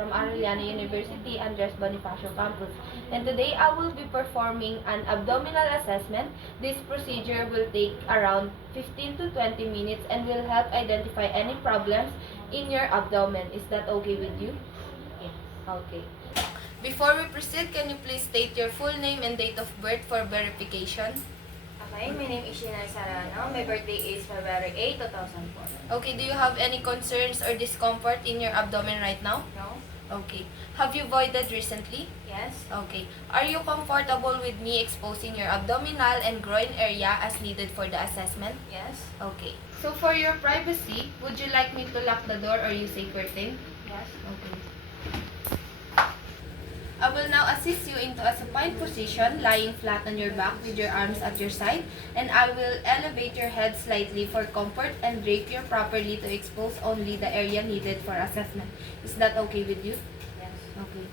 from Arellano University, Andres Bonifacio Campus. And today I will be performing an abdominal assessment. This procedure will take around 15 to 20 minutes and will help identify any problems in your abdomen. Is that okay with you? Yes. Okay. Before we proceed, can you please state your full name and date of birth for verification? Okay, my name is Shinay Sarano. My birthday is February 8, 2004. Okay, do you have any concerns or discomfort in your abdomen right now? No? Okay. Have you voided recently? Yes? Okay. Are you comfortable with me exposing your abdominal and groin area as needed for the assessment? Yes? Okay. So for your privacy, would you like me to lock the door or use a curtain? Yes? Okay. I will now assist you into a supine position, lying flat on your back with your arms at your side, and I will elevate your head slightly for comfort and drape you properly to expose only the area needed for assessment. Is that okay with you? Yes. Okay.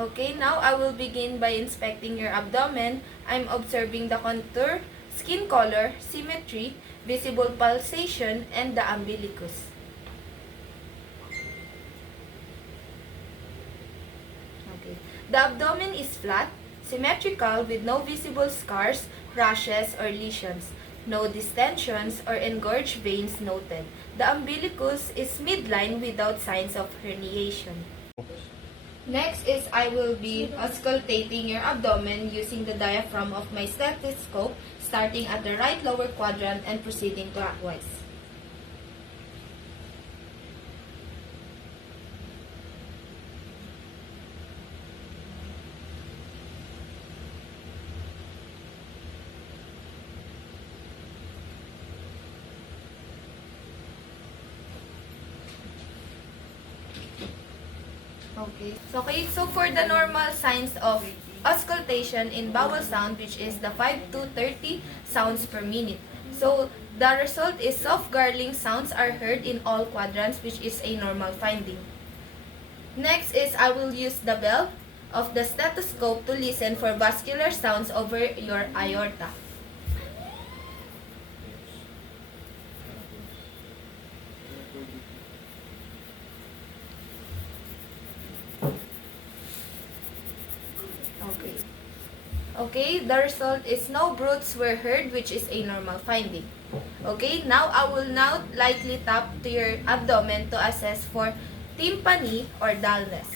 Okay, now I will begin by inspecting your abdomen. I'm observing the contour, skin color, symmetry, visible pulsation, and the umbilicus. Okay. The abdomen is flat, symmetrical with no visible scars, rashes, or lesions. No distensions or engorged veins noted. The umbilicus is midline without signs of herniation. Next is I will be auscultating your abdomen using the diaphragm of my stethoscope, starting at the right lower quadrant and proceeding clockwise. Okay, so for the normal signs of auscultation in bowel sound, which is the 5 to 30 sounds per minute. So the result is soft gargling sounds are heard in all quadrants, which is a normal finding. Next is I will use the bell of the stethoscope to listen for vascular sounds over your aorta. Okay, the result is no bruits were heard, which is a normal finding. Okay, now I will now lightly tap to your abdomen to assess for tympany or dullness.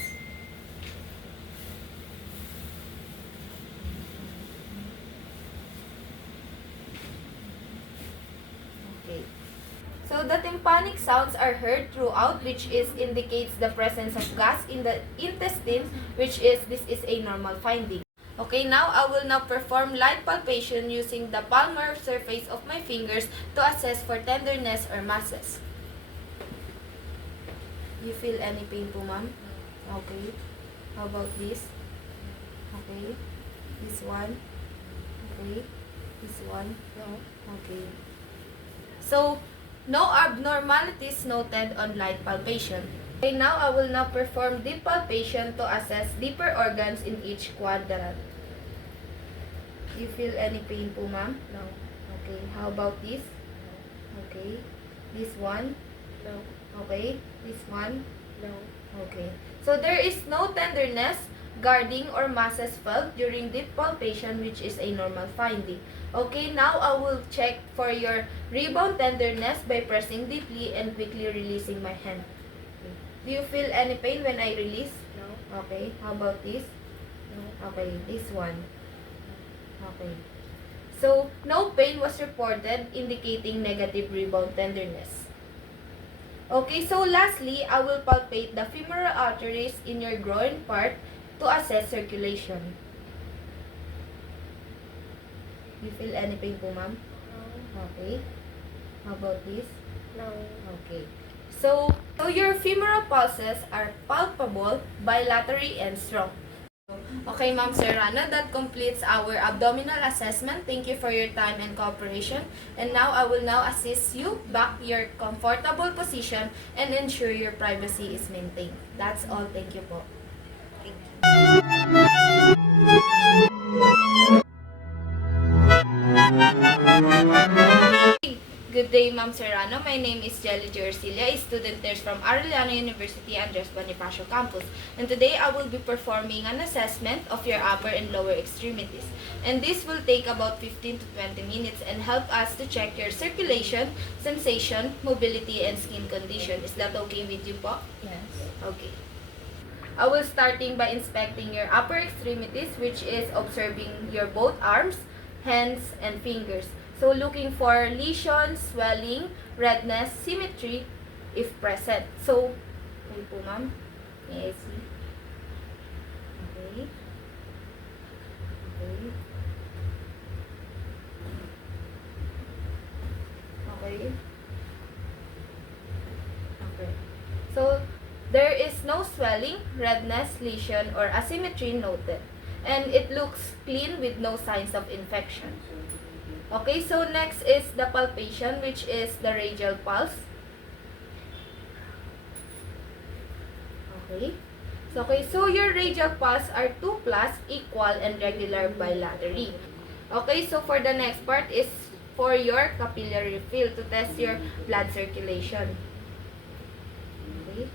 Okay. So the tympanic sounds are heard throughout, which indicates the presence of gas in the intestines, this is a normal finding. Okay, now I will now perform light palpation using the palmar surface of my fingers to assess for tenderness or masses. You feel any pain po, ma'am? Okay. How about this? Okay. This one? Okay. This one? No. Okay. So, no abnormalities noted on light palpation. Okay, now I will now perform deep palpation to assess deeper organs in each quadrant. You feel any pain po, ma'am? No. Okay, how about this? Okay. This one? No. Okay. This one? No. Okay. So there is no tenderness, guarding, or masses felt during deep palpation, which is a normal finding. Okay, now I will check for your rebound tenderness by pressing deeply and quickly releasing my hand. Okay. Do you feel any pain when I release? No. Okay, how about this? No. Okay, this one. Okay. So, no pain was reported, indicating negative rebound tenderness. Okay, so lastly, I will palpate the femoral arteries in your groin part to assess circulation. You feel any pain po, ma'am? No. Okay. How about this? No. Okay. So your femoral pulses are palpable, bilateral, and strong. Okay, Ma'am Serrano, that completes our abdominal assessment. Thank you for your time and cooperation. And now I will now assist you back your comfortable position and ensure your privacy is maintained. That's all. Thank you po. Thank you. Good day, Ma'am Serrano. My name is Jelly Orcilla, a student nurse from Orcilla University Andres Bonifacio campus. And today I will be performing an assessment of your upper and lower extremities. And this will take about 15 to 20 minutes and help us to check your circulation, sensation, mobility, and skin condition. Is that okay with you po? Yes. Okay. I will starting by inspecting your upper extremities, which is observing your both arms, hands, and fingers. So looking for lesions, swelling, redness, symmetry, if present. So, okay po ma'am. May I see? Okay. Okay. Okay. Okay. So, there is no swelling, redness, lesion, or asymmetry noted. And it looks clean with no signs of infection. Okay, so next is the palpation, which is the radial pulse. Okay, so your radial pulse are 2 plus, equal, and regular bilaterally. Okay, so for the next part is for your capillary fill to test your blood circulation. Okay.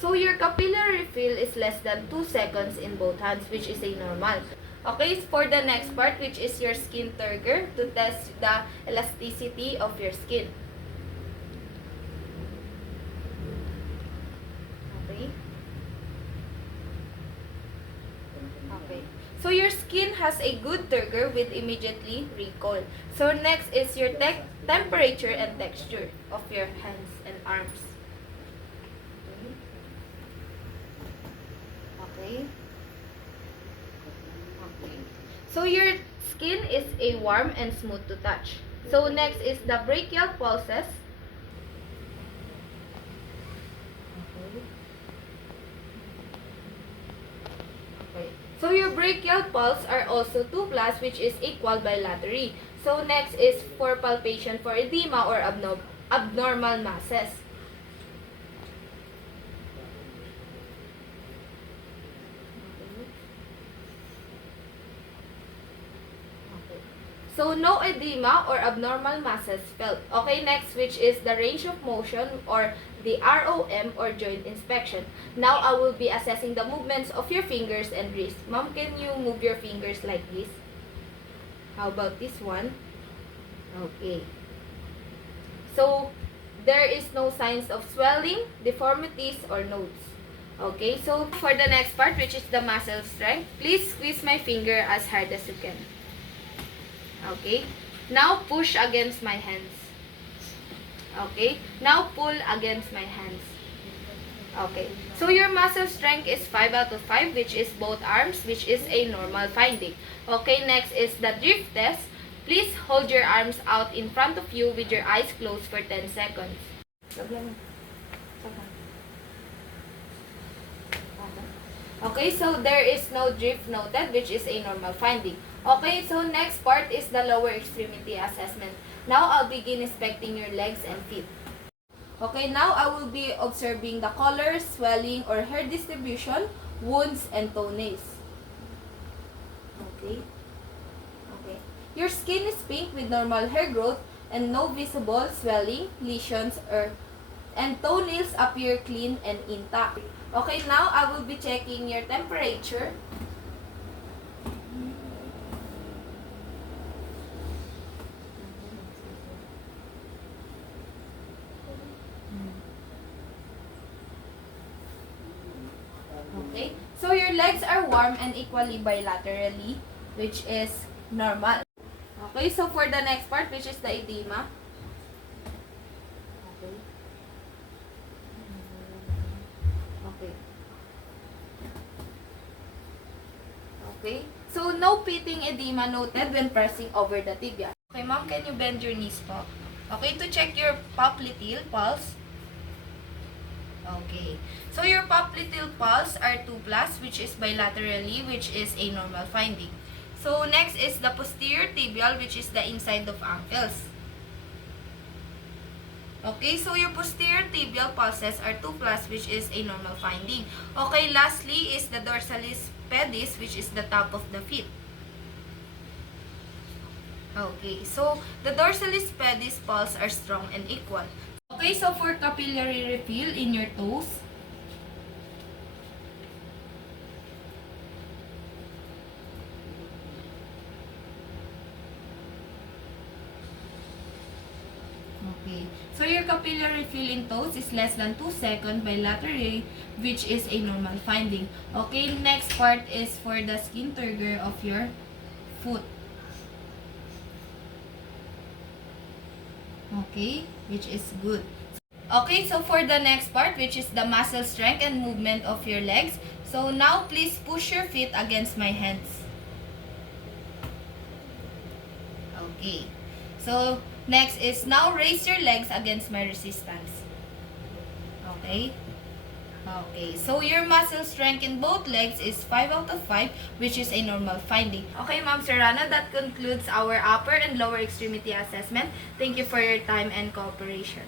So your capillary fill is less than 2 seconds in both hands, which is a normal. Okay, for the next part, which is your skin turgor, to test the elasticity of your skin. Okay. Okay. So your skin has a good turgor with immediately recoil. So next is your temperature and texture of your hands and arms. Okay. Okay. So your skin is a warm and smooth to touch. So next is the brachial pulses. Okay. Okay. So your brachial pulse are also 2 plus, which is equal bilaterally. So next is for palpation for edema or abnormal masses. So, no edema or abnormal masses felt. Okay, next, which is the range of motion or the ROM or joint inspection. Now, I will be assessing the movements of your fingers and wrists. Ma'am, can you move your fingers like this? How about this one? Okay. So, there is no signs of swelling, deformities, or nodes. Okay, so for the next part, which is the muscle strength, please squeeze my finger as hard as you can. Okay. Now push against my hands. Okay. Now pull against my hands. Okay. So your muscle strength is 5 out of 5, which is both arms, which is a normal finding. Okay. Next is the drift test. Please hold your arms out in front of you with your eyes closed for 10 seconds. Okay, so there is no drift noted, which is a normal finding. Okay, so next part is the lower extremity assessment. Now, I'll begin inspecting your legs and feet. Okay, now I will be observing the color, swelling, or hair distribution, wounds, and toenails. Okay. Okay. Your skin is pink with normal hair growth and no visible swelling, lesions, and toenails appear clean and intact. Okay, now I will be checking your temperature. Okay, so your legs are warm and equally bilaterally, which is normal. Okay, so for the next part, which is the edema. Okay. Okay. Okay? So, no pitting edema noted when pressing over the tibia. Okay, ma'am, can you bend your knees po? Okay, to check your popliteal pulse. Okay. So, your popliteal pulse are 2+, which is bilaterally, which is a normal finding. So, next is the posterior tibial, which is the inside of ankles. Okay, so your posterior tibial pulses are 2+, which is a normal finding. Okay, lastly is the dorsalis pedis, which is the top of the feet. Okay, so the dorsalis pedis pulse are strong and equal. Okay, so for capillary refill in your toes, okay. So your capillary fill in toes is less than 2 seconds bilaterally, which is a normal finding. Okay, next part is for the skin turgor of your foot. Okay, which is good. Okay, so for the next part, which is the muscle strength and movement of your legs. So now please push your feet against my hands. Okay. So next is now raise your legs against my resistance. Okay. Okay, so your muscle strength in both legs is 5 out of 5, which is a normal finding. Okay, Ma'am Serrano, that concludes our upper and lower extremity assessment. Thank you for your time and cooperation.